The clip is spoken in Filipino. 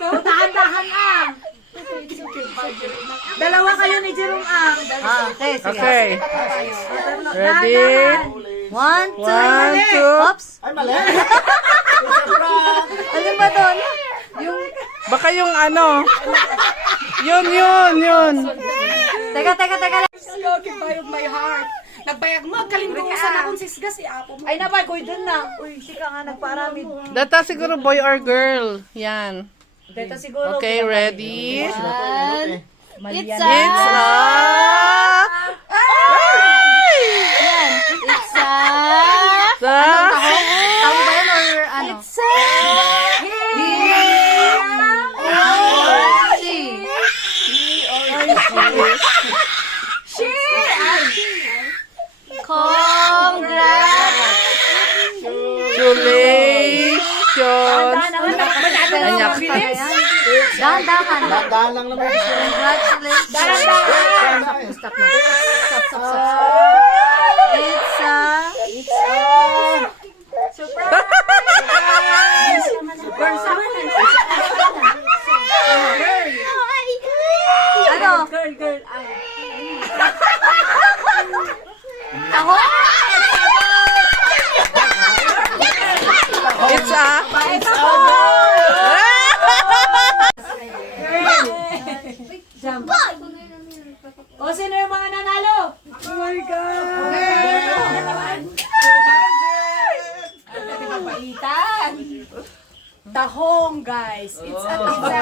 Dahan-dahan ang. Dalawa kayo ni Jerome ang. Okay, sige. Okay. Ready? One, two. One, two. Oops. Ay, mali! Ano ba doon? Baka yung ano. Yun. Teka. Bayog my heart. Nagbayag mo, kalimbusan akong sisga si Apo mo. Ay, nabay ko dun na. Uy, sika nga, nagparamid. Data siguro boy or girl. Yan. Dito siguro. Okay, ready? One. It's a... It's a... Yan. It's a... The... Tawag ba yan or ano? It's a... Congratulations. Dahan-dahan. Dahan lang naman. Congratulations. Dahan-dahan. Stop na. Stop. It's a... Ano? Girl. Ako? It's a... O, sino yung mga nanalo? Oh my God! 200! Tahong, guys. It's a tahong.